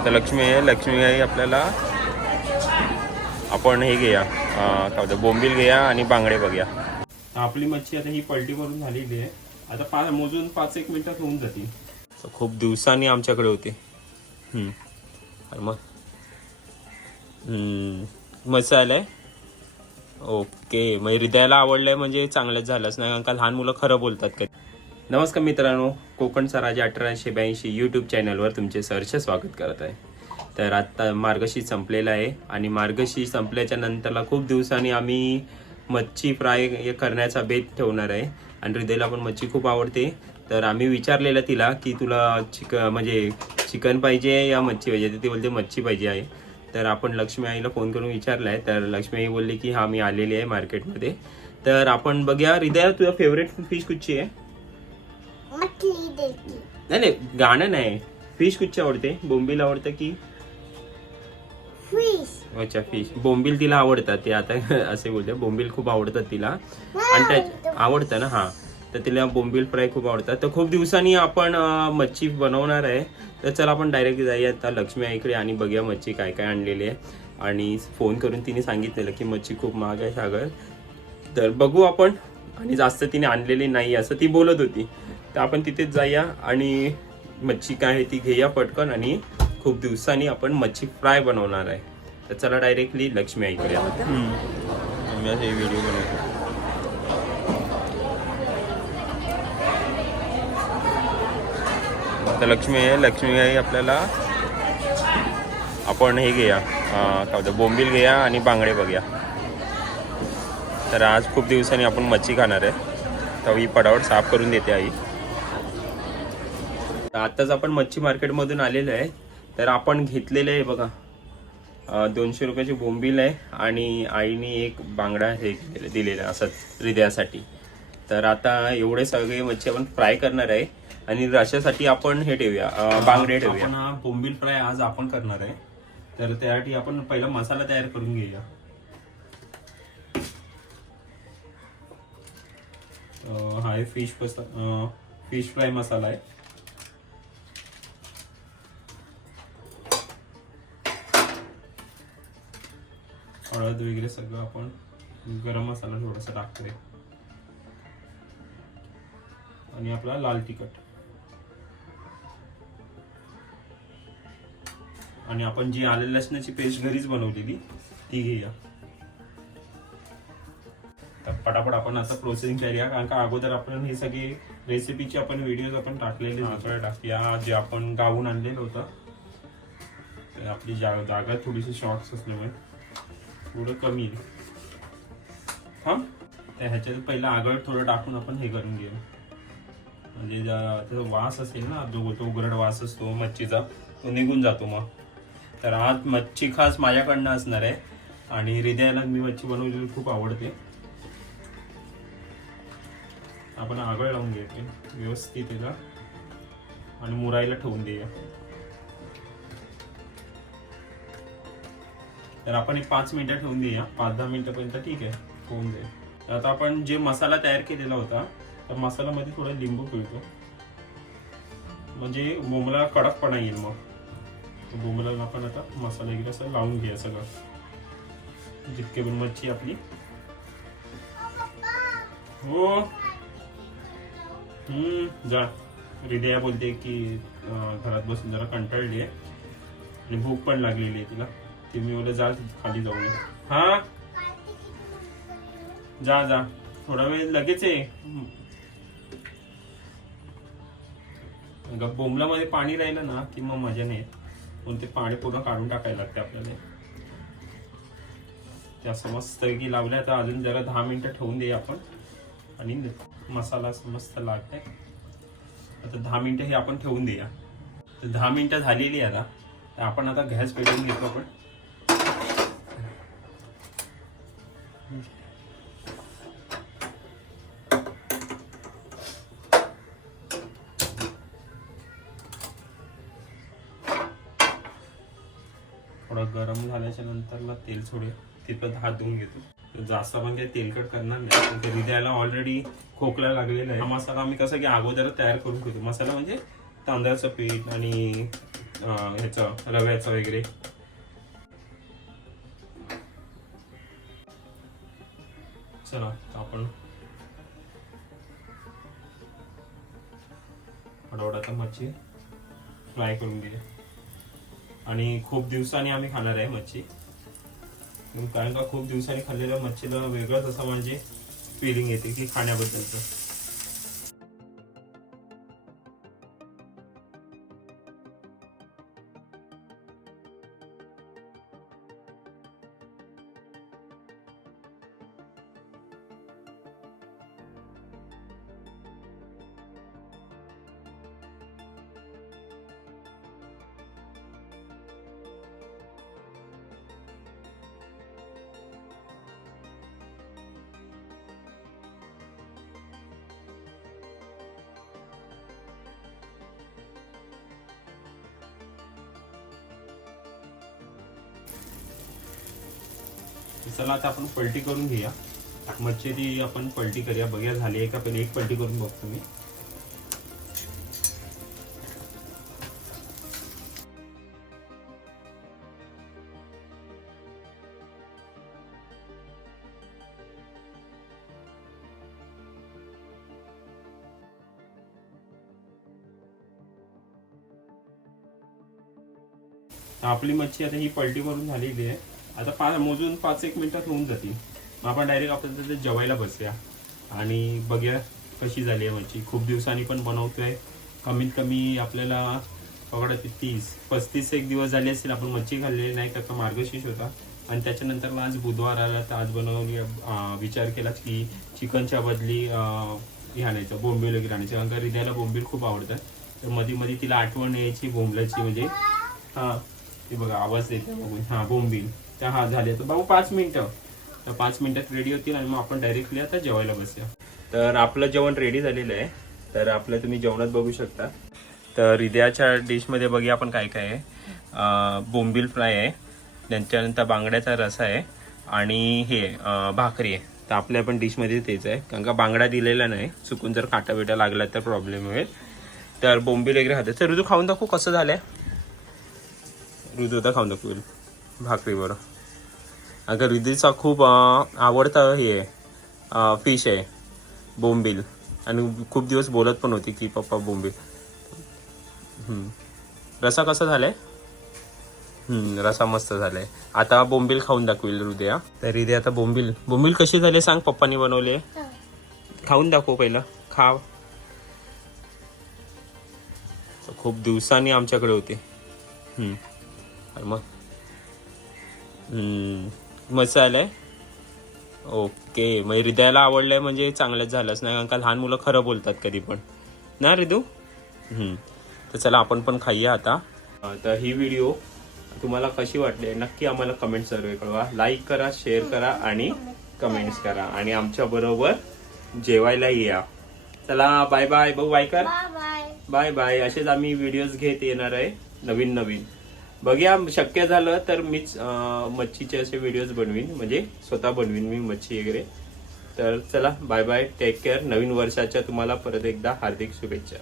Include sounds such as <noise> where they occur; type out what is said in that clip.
आता लक्ष्मी आहे. लक्ष्मी आई आपल्याला आपण हे घेऊया. अं, काय होतं बोंबील घेऊया आणि बांगडे बघूया. आपली मच्छी आता ही पलटी करून झालेली आहे. आता पाच मोजून पाच एक मिनिटात होऊन जातील. खूप दिवसांनी आमच्याकडे होते. मग. मस्त आलंय ओके. मग हृदयाला आवडलंय म्हणजे चांगलंच झालंच नाही कारण का लहान मुलं खरं बोलतात का नमस्कार मित्रांनो कोकणचा राजा अठराशे ब्याऐंशी यूट्यूब चॅनलवर तुमचे सहर्ष स्वागत करत आहे. तर आत्ता मार्गशी संपलेला आहे आणि मार्गशी संपल्याच्या नंतरला खूप दिवसांनी आम्ही मच्छी फ्राय हे करण्याचा बेत ठेवणार आहे आणि हृदयला पण मच्छी खूप आवडते. तर आम्ही विचारलेलं तिला की तुला चिक म्हणजे चिकन पाहिजे या मच्छी पाहिजे? तर ती बोलते मच्छी पाहिजे आहे. तर आपण लक्ष्मी आईला फोन करून विचारलं आहे तर लक्ष्मी आई बोलली की हा मी आलेली आहे मार्केटमध्ये तर आपण बघूया हृदया तुझा फेवरेट फिश कुठची आहे? नाही नाही गाणं नाही. फिश कुठची आवडते? बोंबील आवडतं की? फिश अच्छा फिश बोंबील तिला आवडतात ते आता <laughs> असे बोलते बोंबील खूप आवडतात तिला. आणि त्या आवडतं. ना हा. तर तिला बोंबील फ्राय खूप आवडतात. तर खूप दिवसांनी आपण अं, मच्छी बनवणार आहे. तर चला आपण डायरेक्ट जाऊया आता लक्ष्मी आईकडे आणि बघूया मच्छी काय काय आणलेली आहे. आणि फोन करून तिने सांगितलेलं की मच्छी खूप महाग आहे सागर. तर बघू आपण. आणि जास्त तिने आणलेली नाही असं ती बोलत होती. तर आपण तिथेच जाऊया आणि मच्छी काय आहे ती घेऊया पटकन आणि खूप दिवसांनी आपण मच्छी फ्राय बनवणार आहे. तर चला डायरेक्टली लक्ष्मी आईकडे मी व्हिडिओ बनवतो. तर लक्ष्मी आहे. लक्ष्मी आई आपल्याला आपण हे घेऊया. काय होतं बोंबील घेऊया आणि बांगडे बघूया. तर आज खूप दिवसांनी आपण मच्छी खाणार आहे. तर ही पडावट साफ करून देते आई. आताच आपण मच्छी मार्केटमधून आलेलो आहे. तर आपण घेतलेले आहे बघा. दोनशे रुपयाची बोंबील आहे आणि आईने एक बांगडा हे दिलेला आहे असंच हृदयासाठी. तर आता एवढे सगळे मच्छी आपण फ्राय करणार आहे आणि रशासाठी आपण हे ठेवूया. बांगडे ठेवूया. आपण हा बोंबील फ्राय आज आपण करणार आहे. तर त्यासाठी आपण पहिला मसाला तयार करून घेऊया. हा आहे फिश फिश फ्राय मसाला आहे. हळद वगैरे सगळं आपण गरम मसाला थोडासा टाकतोय. आणि आपला लाल तिखट. आणि आपण जी आले लसणाची पेस्ट घरीच बनवलेली ती घेऊया. तर पटापट आपण आता प्रोसेसिंग करूया कारण का अगोदर आपण हे सगळे रेसिपीचे आपण व्हिडिओज आपण टाकलेले टाकूया. जे आपण गावून आणलेलं होतं तर आपली जागा थोडीशी शॉर्ट्स असल्यामुळे. थोडं कमी आहे. हा तर ह्याच्यात पहिलं आगळ थोडं टाकून आपण हे करून घेऊ. म्हणजे त्याचा वास असेल ना जो तो उघड वास असतो मच्छीचा तो निघून जातो मग. तर आज मच्छी खास माझ्याकडनं असणार आहे. आणि हृदयाला मी मच्छी बनवलेली खूप आवडते. आपण आगळ लावून घ्यायचे व्यवस्थित त्याला आणि मुराईला ठेवून देऊया. तर आपण एक पाच मिनिटं ठेवून देऊया. पाच दहा मिनिटापर्यंत ठीक आहे होऊन जाईल. तर आता आपण जे मसाला तयार केलेला होता तर मसाल्यामध्ये थोडं लिंबू पिळतो. म्हणजे बोंबला कडकपणा येईल मग. तर बोंबला आपण आता मसाला वगैरे असं लावून घ्या सगळं. जितके पण मच्छी आपली. हो. हम्म जा. हृदया बोलते की घरात बसून जरा कंटाळली आहे. आणि भूक पण लागलेली आहे तिला. तुम्ही मी जा खाली जाऊन. हा? जा जा. थोडा वेळ लगेच आहे ग- बोंबलामध्ये पाणी राहिलं ना की मग मजा नाही. म्हणून ते पाणी पूर्ण काढून टाकायला लागते आपल्याला. त्या समस्त की लावल्या तर अजून जरा दहा मिनिटं ठेवून दे आपण. आणि मसाला मस्त लागते आता दहा मिनिटं हे आपण ठेवून देऊया. तर दहा मिनिटं झालेली आहे आता. तर आपण आता गॅस पेटवून घेतो आपण. थोडं गरम झाल्याच्या नंतरला तेल थोडे तिथं हात धुवून घेतो. जास्त पण काही तेलकट करणार नाही. ते हृदयाला ऑलरेडी खोकला लागलेला आहे. हा मसाला आम्ही कसं की अगोदर तयार करून घेतो. मसाला म्हणजे तांदळाचं पीठ आणि ह्याचं रव्याचं वगैरे. चला आपण आता मच्छी फ्राय करून घे आणि खूप दिवसांनी आम्ही खाणार आहे मच्छी. कारण का खूप दिवसांनी खाल्लेल्या मच्छीला वेगळंच असं म्हणजे फिलिंग येते की खाण्याबद्दलचं. चला आता आपण पलटी करून घेऊया. मच्छी आपण पलटी करूया. बघूया झाली आहे का पहिले एक पलटी करून बघतो मी. आपली मच्छी आता ही पलटी करून झालेली आहे. आता पाच मोजून पाच एक मिनिटात होऊन जातील. मग आपण डायरेक्ट आपण तिथे जेवायला बसूया. आणि बघूया कशी झाली आहे मच्छी. खूप दिवसांनी पण बनवतोय. कमीत कमी आपल्याला पकडा ते तीस पस्तीस एक दिवस झाले असतील आपण मच्छी खाल्लेली नाही का मार्गशीर्ष होता. आणि त्याच्यानंतर आज बुधवार आला तर आज बनवली विचार केला की चिकनच्या बदली हे आणायचं बोंबील वगैरे आणायचं. कारण का हृदयाला बोंबील खूप आवडतात. तर मध्ये मध्ये तिला आठवण यायची बोंबलाची. म्हणजे हां ते बघा आवाज देते बघून हां बोंबील. त्या हा झाले. तर भाऊ पाच मिनिटं. तर पाच मिनिटात रेडी होतील आणि मग आपण डायरेक्टली आता जेवायला बसूया. तर आपलं जेवण रेडी झालेलं आहे. तर आपलं तुम्ही जेवणात बघू शकता. तर हृदयाच्या डिशमध्ये बघूया आपण काय काय आहे. बोंबील फ्राय आहे. त्यांच्यानंतर बांगड्याचा रसा आहे. आणि हे भाकरी आहे. तर आपल्या पण डिशमध्ये तेच आहे. कारण का बांगडा दिलेला नाही. चुकून जर काटा बिटा लागला तर प्रॉब्लेम होईल. तर बोंबील वगैरे खाते तर ऋतू खाऊन दाखवू कसं झालंय. ऋतू तर खाऊन दाखवेल. भाकरी बरं. अगं रिद्धीचा खूप आवडता हे आहे फिश आहे. बोंबील. आणि खूप दिवस बोलत पण होती की पप्पा बोंबील. रसा कसा झालाय? हम्म, रसा मस्त झालाय. आता बोंबील खाऊन दाखवेल हृदया. तर हृदय आता बोंबील. बोंबील कशी झाली सांग पप्पानी बनवले खाऊन दाखव पहिलं. खा. तर खूप दिवसांनी आमच्याकडे होते. मग? मस्त आलंय. ओके मग हृदयाला आवडलंय म्हणजे चांगलंच झालंच नाही कारण का लहान मुलं खरं बोलतात कधी पण. ना रिदू. तर चला आपण पण खाऊया आता. तर ही व्हिडिओ तुम्हाला कशी वाटली नक्की आम्हाला कमेंट सर्वे कळवा. लाईक करा शेअर करा आणि कमेंट्स करा. आणि आमच्या बरोबर जेवायला या. चला बाय बाय भाऊ बाय कर. बाय बाय बाय बाय असेच आम्ही व्हिडिओज घेत येणार आहे नवीन नवीन बघूया शक्य झालं तर मीच मच्छीचे असे व्हिडिओज बनवीन म्हणजे स्वतः बनवीन मी मच्छी वगैरे. तर चला बाय बाय टेक केअर नवीन वर्षाच्या तुम्हाला परत एकदा हार्दिक शुभेच्छा.